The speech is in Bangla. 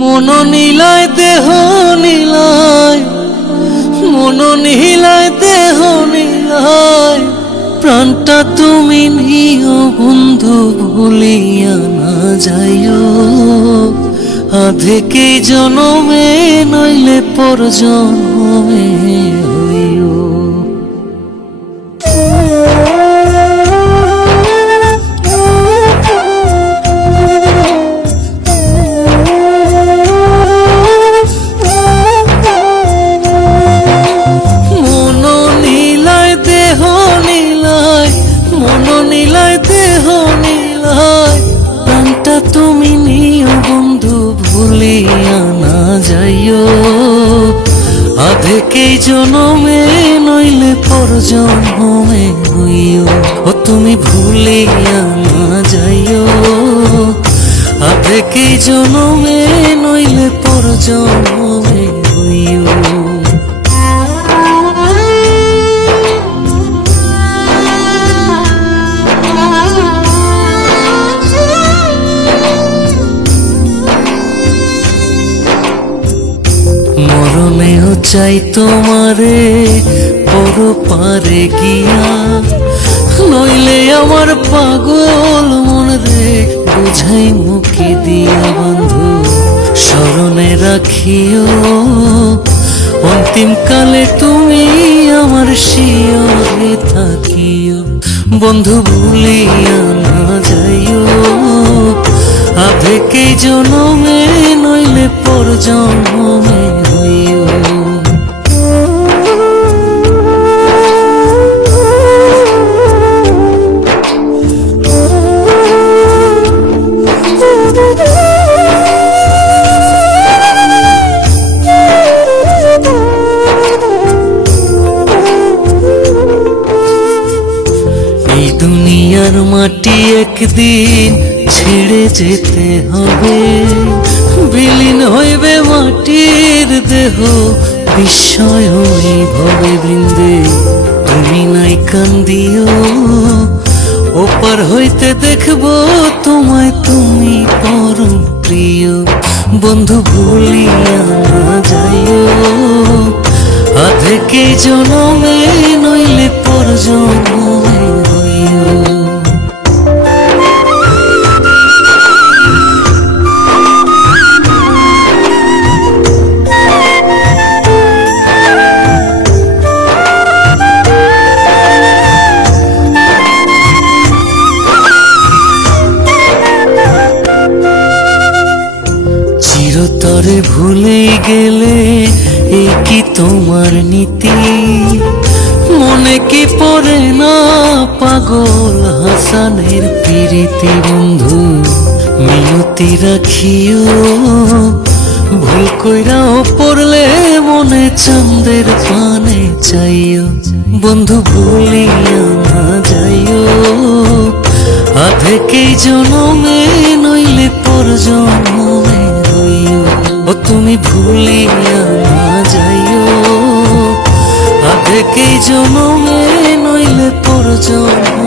মন নীলায়, দেহ নীলায়। মন নীলায়, দেহ নীলায়। প্রাণটা তুমি নিও, বন্ধু, ভুলিয়া না যাইও। আধেকে জনমে, নইলে পর জন্মে যাইও। আধেকে জনমে নইলে পর জন্মে হইও। ও তুমি ভুলিয়া না যাইও। আধেকে জনমে নইলে পর জন্মে মরণেও চাই তোমারে, পর পারে গিয়া। নইলে আমার পাগল মন রে, বুঝাই মুখে দিয়া বন্ধু, স্মরণে রাখিও। অন্তিম কালে তুমি আমার শিয়রে থাকিও। বন্ধু ভুলিয়া না যাইও। আধেকে জনমে নইলে পর জন্মে দুনিয়ার মাটি একদিন ছেড়ে যেতে হবে। বিলীন হইবে মাটির দেহ, বিস্ময় ভবে বৃন্দে। তুমি নাই কান্দিও ওপার হইতে দেখব তোমায় তুমি পরম প্রিয়। বন্ধু ভুলিয়া না যাইও, আধেকে জনমে চিরতরে ভুলে গেলে, এ কি তোমার নীতি? মনে কি পড়ে না পাগল হাসানের প্রীতি বন্ধু? মিনতি রাখিও, ভুল কইরাও পড়লে মনে চন্দের পানে চাইও। বন্ধু ভুলিয়া না যাইও আধেকে জনমে নইলে একই জনমে নইলে তোর জন্ম